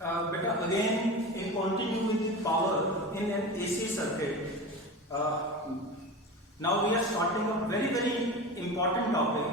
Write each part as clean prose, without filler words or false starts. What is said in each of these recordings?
Beta, again in continue with the power in an AC circuit. Now we are starting a very important topic,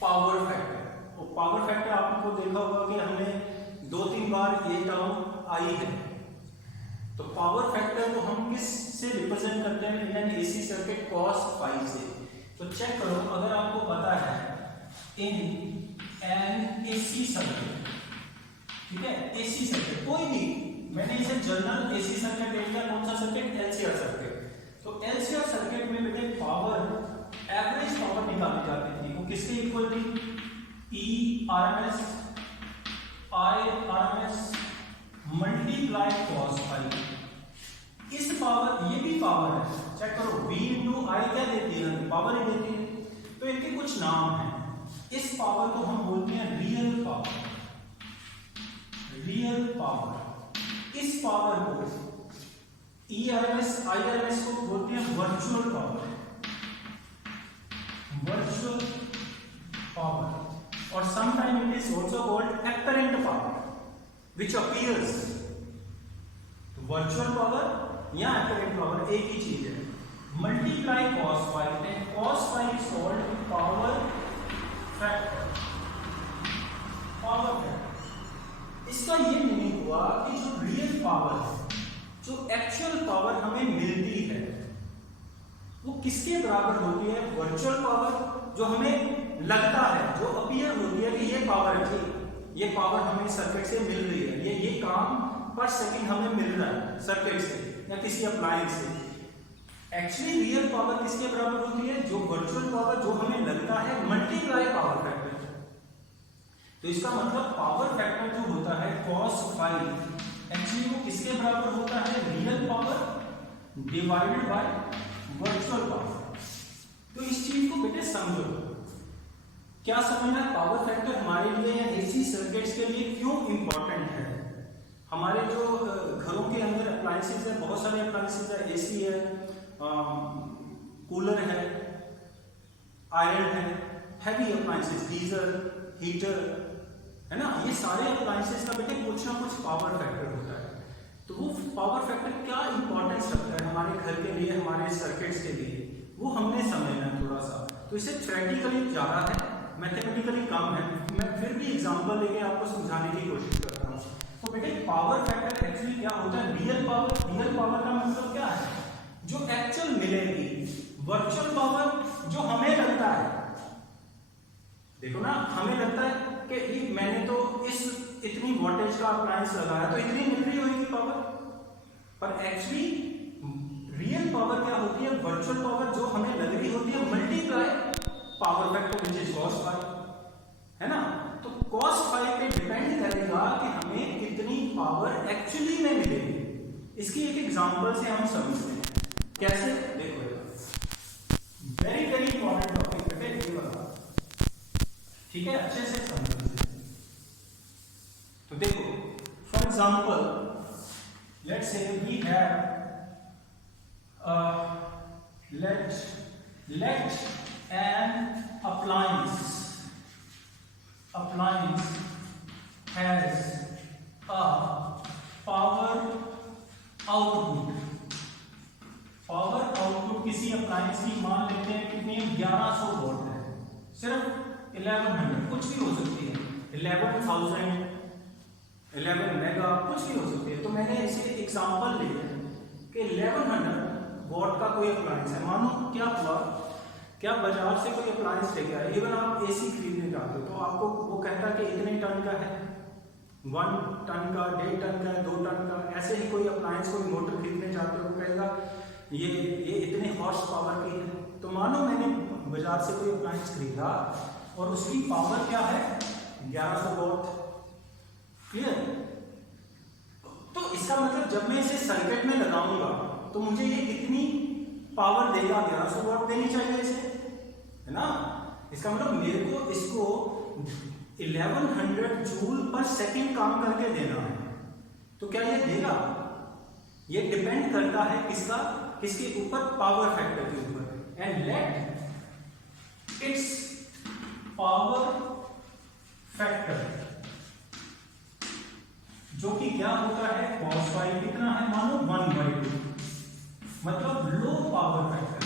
power factor. तो power factor आपको देखा होगा कि हमने 2-3 बार ये term आई है. तो पावर फैक्टर को हम किस से रिप्रेजेंट करते हैं in an AC circuit cos phi से. तो चेक करो, अगर आपको पता है इन एन एसी सर्किट, ठीक है, एसी सर्किट कोई भी, मैंने इसे जनरल एसी सर्किट ले लिया. कौन सा सर्किट? LCR circuit. तो एलसीआर सर्किट में बेटे पावर, एवरेज पावर निकाली जाती थी. वो किसके इक्वल थी? ई RMS I RMS multiply cos phi. इस पावर, ये भी पावर है, चेक करो, V इंटू आई क्या देती है? पावर ही देती है. तो इनके कुछ नाम हैं. इस पावर को हम बोलते हैं रियल पावर. Real power. इस पावर को ई आरएमएस आई आरएमएस को बोलते हैं वर्चुअल पावर. Virtual power. और sometime it is also called apparent power which appears. तो वर्चुअल पावर या apparent पावर एक ही चीज है. Multiply cos phi and cos phi is called power factor. Power factor. इसका ये मीनिंग हुआ कि जो रियल पावर है, जो एक्चुअल पावर हमें मिलती है, वो किसके बराबर होती है? वर्चुअल पावर, जो हमें लगता है, जो अपीयर होती है कि ये पावर है, ये पावर हमें सर्किट से मिल रही है, ये काम पर सेकंड हमें मिल रहा है सर्किट से या किसी अप्लायंस से. एक्चुअली रियल पावर किसके बराबर होती है? जो वर्चुअल पावर, जो हमें लगता है, मल्टीप्लाई पावर फैक्टर. तो इसका मतलब पावर फैक्टर जो होता है cos फाई, एक्चुअली वो किसके बराबर होता है? Real power divided by virtual power. तो इस चीज को बेटे समझो. क्या समझना है? पावर फैक्टर हमारे लिए या एसी सर्किट्स के लिए क्यों इंपॉर्टेंट है? हमारे जो घरों के अंदर अप्लायंसेस है, बहुत सारे अप्लायंसेस है, एसी है, कूलर है, आयरन है, हैवी अप्लायंसेस, गीजर, हीटर, है ना, ये सारे अप्लायंसेस का बेटे कुछ ना कुछ पावर फैक्टर होता है. तो वो पावर फैक्टर क्या इंपॉर्टेंस रखता है हमारे घर के लिए, हमारे सर्किट्स के लिए, वो हमने समझना है थोड़ा सा. तो इसे थ्योरेटिकली ज़्यादा है, मैथमेटिकली कम है. मैं फिर भी एग्जांपल लेके आपको समझाने की कोशिश कर रहा हूँ. तो बेटे पावर फैक्टर एक्चुअली क्या होता है? Real power. रियल पावर का मतलब क्या है? जो एक्चुअल मिलेगी. वर्चुअल पावर जो हमें लगता है, देखो ना, हमें लगता है कि मैंने तो इतनी वोल्टेज का अप्लायंस लगाया तो इतनी मिल रही होगी पावर. पर एक्चुअली रियल पावर क्या होती है? वर्चुअल पावर जो हमें लग रही होती है multiply power factor which is cos phi, है ना. तो cos फाई पे डिपेंड करेगा कि हमें कितनी पावर एक्चुअली में मिलेगी. इसकी एक एग्जांपल से हम समझते हैं. कैसे? देखो, वेरी इंपॉर्टेंट टॉपिक बेटे, ये वाला, ठीक है, अच्छे से समझो. तो देखो, for example let's say we have let an appliance has a power output. Power output किसी अप्लायंस की मान लेते हैं कितनी? 1100 वोल्ट है. सिर्फ 1100, कुछ भी हो सकती है, 11,000, 11 मेगा, कुछ भी हो सकती है. तो मैंने इसे एग्जांपल लिया कि 1100 वॉट का कोई अप्लायंस है. मानो क्या हुआ, क्या बाजार से कोई अप्लायंस लेके आया, इवन आप एसी खरीदने जाते हो तो आपको वो कहता है कि इतने टन का है, 1 टन का, 1.5 टन का, 2 टन का. ऐसे ही कोई अप्लायंस, कोई मोटर खरीदने जाते हो, वो कहेगा ये इतने हॉर्स पावर की है. तो मानो मैंने बाजार से कोई अप्लायंस खरीदा और उसकी पावर क्या है? 1100 वॉट. क्लियर? तो इसका मतलब जब मैं इसे सर्किट में लगाऊंगा तो मुझे ये कितनी पावर देगा? 1100 वॉट देनी चाहिए इसे, है ना. इसका मतलब मेरे को इसको 1100 जूल पर सेकंड काम करके देना है. तो क्या ये देगा? ये डिपेंड करता है किसका? किसके ऊपर? पावर फैक्टर के ऊपर. And let it's power factor जो कि क्या होता है cos फाई कितना है, मानो 1/2, मतलब लो पावर फैक्टर।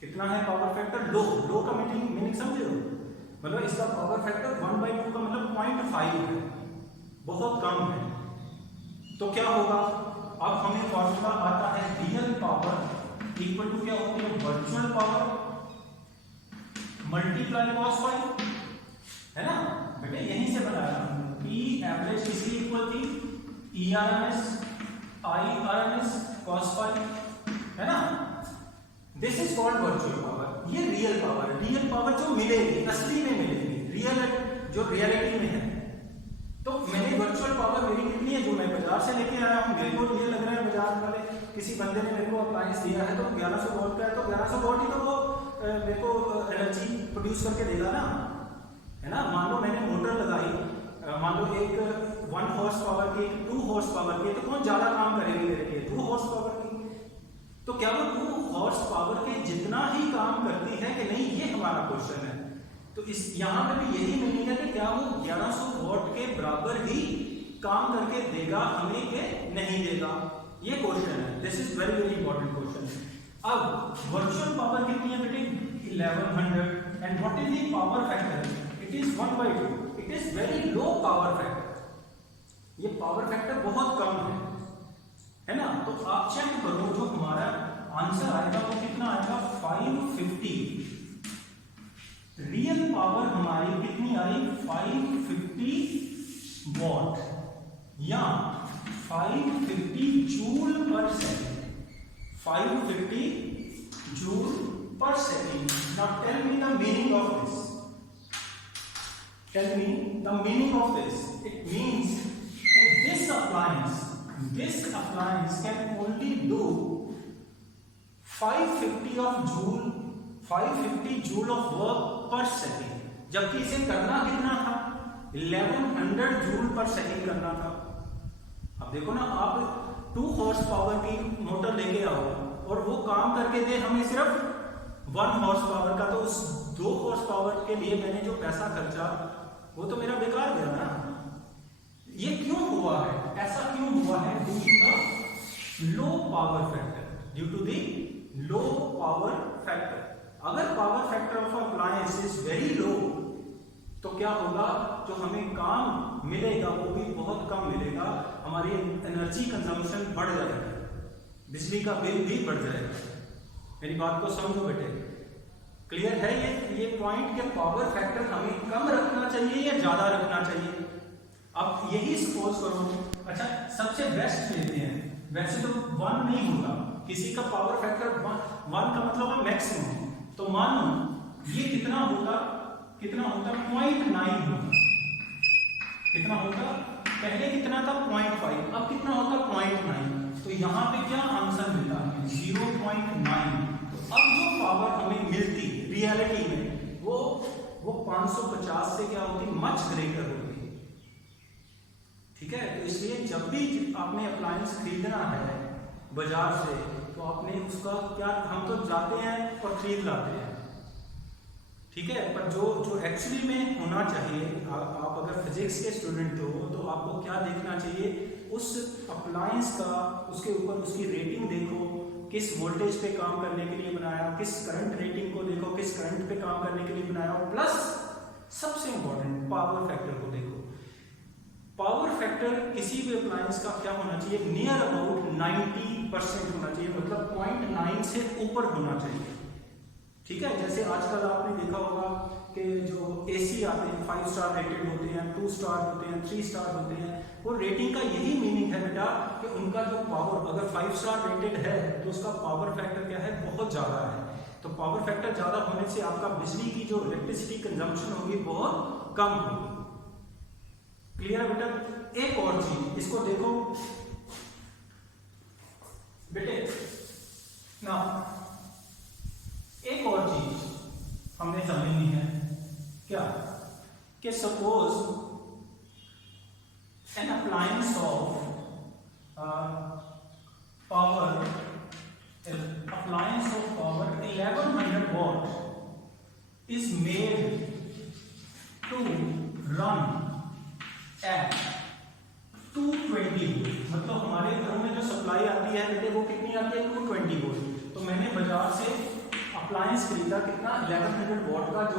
कितना है पावर फैक्टर, लो। लो का मीनिंग समझे हो, मतलब इसका पावर फैक्टर 1/2 का मतलब 0.5 है, बहुत कम है। तो क्या होगा, अब हमें फॉर्मूला आता है रियल पावर इक्वल टू क्या होती है, virtual power multiply cos phi, है ना बेटे, यहीं से बनाया P एवरेज इसकी इक्वल थी ERMS IRMS cos फाई, है ना। This is called virtual power. ये रियल पावर, रियल पावर जो मिलेगी, असली में मिलेगी, रियल जो रियलिटी में है। तो मैंने वर्चुअल पावर मेरी कितनी है, जो मैं बाजार से लेके आया हूँ, मेरे को ये लग रहा है बाजार वाले किसी बंदे ने मेरे को अप्लायंस दिया है तो 1100 वोल्ट का है, तो 1100 वोल्ट ही तो वो मेरे को एनर्जी प्रोड्यूस करके देगा ना, है ना। मान लो मैंने मोटर लगाई, मान लो एक 1 हॉर्स पावर की, एक 2 हॉर्स पावर की, तो कौन ज्यादा काम करेगी मेरे लिए, 2 हॉर्स पावर की। तो क्या वो 2 हॉर्स पावर के जितना ही काम करती है कि नहीं, ये हमारा क्वेश्चन है। तो इस यहाँ पे भी यही मीनिंग है कि क्या वो 1100 वॉट के बराबर ही काम करके देगा हमें कि नहीं देगा, ये क्वेश्चन है। This is very very important question. अब वर्चुअल पावर कितनी है बेटे, 1100, and what is the power factor, it is 1/2, it is very low power factor, ये पावर फैक्टर बहुत कम है ना। तो आप चेक करो, जो हमारा आंसर आएगा वो कितना आएगा, 550। रियल पावर हमारी कितनी आई, 550 वॉट या 550 joule per second, 550 joule per second. Now tell me the meaning of this, tell me the meaning of this. It means this appliance can only do 550 joule of work per second, जबकि इसे करना कितना था, 1100 joule per second करना था। अब देखो ना, आप 2 हॉर्स पावर की मोटर लेके आओ और वो काम करके दे हमें सिर्फ 1 हॉर्स पावर का, तो उस 2 हॉर्स पावर के लिए मैंने जो पैसा खर्चा वो तो मेरा बेकार गया ना। ये क्यों हुआ है, ऐसा क्यों हुआ है, due to the low power factor, due to the low power factor. अगर power factor of appliance is very low तो क्या होगा, जो हमें काम मिलेगा वो भी बहुत कम मिलेगा, हमारी एनर्जी कंजम्पशन बढ़ जाएगी, बिजली का बिल भी बढ़ जाएगा। मेरी बात को समझो बेटे, क्लियर है ये पॉइंट के पावर फैक्टर हमें कम रखना चाहिए या ज्यादा रखना चाहिए। अब यही सपोज करो, अच्छा सबसे बेस्ट लेते हैं, वैसे तो 1 नहीं होगा, किसी का पावर फैक्टर 1 का मतलब है मैक्सिमम, तो मान लो ये कितना होगा, 0.9 होगा। कितना होगा, पहले कितना था 0.5, अब कितना होगा 0.9, तो यहाँ पे क्या आंसर मिलता है 0.9। तो अब जो पावर हमें मिलती रियलिटी में वो 550 से क्या होती, मच ग्रेटर होती। ठीक है, तो इसलिए जब भी आपने अप्लायंस खरीदना है बाजार से, तो आपने उसका क्या, हम तो जाते हैं और खरीद लाते हैं, ठीक है, पर जो एक्चुअली में होना चाहिए, आप अगर फिजिक्स के स्टूडेंट हो तो आपको क्या देखना चाहिए, उस अप्लायंस का, उसके ऊपर उसकी रेटिंग देखो, किस वोल्टेज पे काम करने के लिए बनाया, किस करंट रेटिंग को देखो, किस करंट पे काम करने के लिए बनाया, प्लस सबसे इंपॉर्टेंट पावर फैक्टर को देखो। पावर फैक्टर किसी भी अप्लायंस का क्या होना चाहिए, नियर अबाउट 90% होना चाहिए, मतलब 0.9 से ऊपर होना चाहिए। ठीक है, जैसे आजकल आपने देखा होगा कि जो एसी आते हैं 5 स्टार रेटेड होते हैं, 2 स्टार होते हैं, 3 स्टार होते हैं, वो रेटिंग का यही मीनिंग है बेटा कि उनका जो पावर, अगर 5 स्टार रेटेड है तो उसका पावर फैक्टर क्या है, बहुत ज़्यादा है। तो पावर फैक्टर ज़्यादा होने से आपका बिजली की जो इलेक्ट्रिसिटी कंजम्पशन होगी बहुत कम होगी। क्लियर है बेटा। एक और चीज इसको देखो बेटे ना, एक और चीज हमने समझनी है क्या, कि suppose an appliance of power 1100 watt is made to run at 220 volt, मतलब हमारे घरों में जो सप्लाई आती है बेटे वो कितनी आती है 220 वोल्ट। तो मैंने बाजार से अप्लायंस खरीदा कितना 1100 वॉट का, जो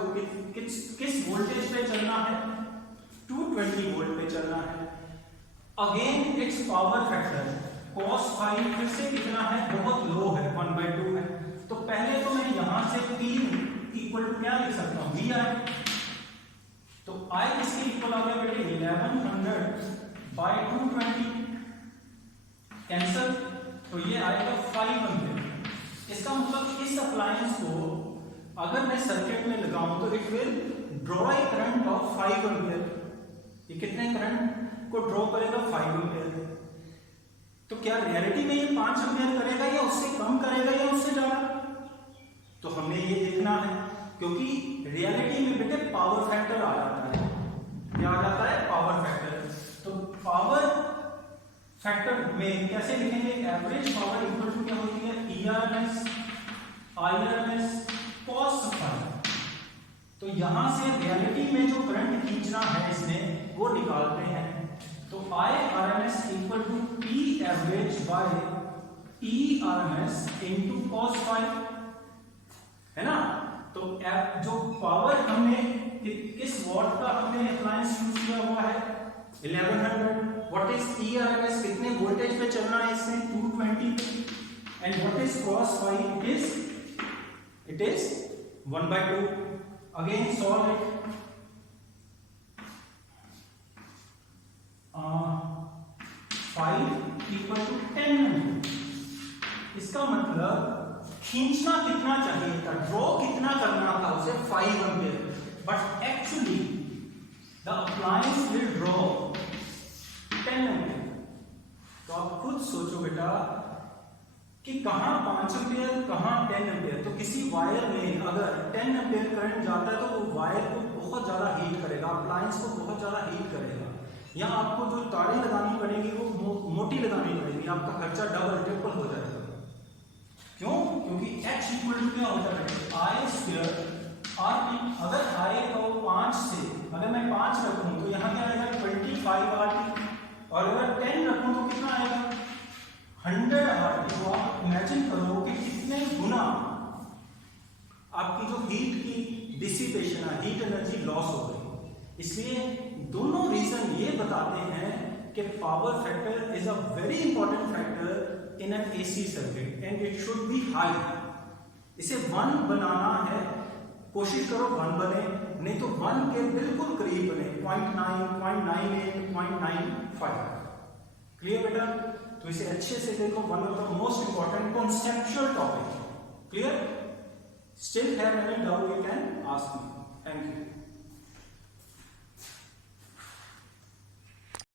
किस वोल्टेज पे चलना है 220 वोल्ट पे चलना है। Again it's power factor cos phi फिर से कितना है, बहुत लो है, 1/2 है। तो पहले तो मैं यहां से P इक्वल टू क्या लिख सकता हूं, VI। तो I किसके इक्वल आ गया बेटे 1100/220 कैंसल, तो ये आएगा 5 एम्पीयर। इसका मतलब इस अप्लायंस को अगर मैं सर्किट में लगाऊं तो it will draw a current of 5 ampere. ये कितने करंट को ड्रॉ करेगा 5 एम्पीयर। तो क्या रियलिटी में ये 5 एम्पीयर करेगा या उससे कम करेगा या उससे ज्यादा, तो हमें ये देखना है, क्योंकि रियलिटी में बेटे पावर फैक्टर आ जाता है। क्या आ जाता है, पावर फैक्टर। तो पावर फैक्टर में कैसे लिखेंगे, एवरेज पावर इक्वल टू क्या होती है, ERMS IRMS cos फाई। तो यहां से रियलिटी में जो करंट खींचना है इसने वो निकालते हैं। तो IRMS equal to P average by ERMS into cos phi, है ना। तो जो पावर हमने किस वॉट का हमने अप्लायंस यूज किया हुआ है 1100। व्हाट इज ERMS, कितने वोल्टेज पे चलना है इससे 220 and what is cos phi, it is 1/2। Again solve it. 5 equal to 10। इसका मतलब खींचना कितना चाहिए था, ड्रॉ कितना करना था उसे 5 ampere, but actually the appliance will draw 10 ampere. तो आप खुद सोचो बेटा कि कहां 5 एम्पीयर कहां 10 एम्पीयर। तो किसी वायर में अगर 10 एम्पीयर करंट जाता है तो वो वायर को बहुत ज्यादा हीट करेगा, अप्लायंस को बहुत ज्यादा हीट करेगा। या आपको जो तारें लगानी पड़ेगी वो मोटी लगानी पड़ेगी, आपका खर्चा डबल ट्रिपल हो जाएगा। क्यों, क्योंकि H इक्वल टू क्या होता है I स्क्वायर RT। अगर I को 5 से अगर मैं 5 रखूं तो यहाँ क्या आएगा 25 RT, और अगर 10 रखूं तो कितना आएगा 100 RT। तो आप इमेजिन करो कि कितने गुना आपकी जो हीट की डिसिपेशन है, हीट एनर्जी लॉस हो गई। इसलिए दोनों रीजन ये बताते हैं कि power factor is a very important factor in an AC circuit and it should be high. इसे 1 बनाना है, कोशिश करो 1 बने, नहीं तो 1 के बिल्कुल करीब बने, 0.9, 0.98, 0.95। क्लियर बेटा। तो इसे अच्छे से देखो, one of the most important conceptual topic. Clear, still have any doubt you can ask me. Thank you.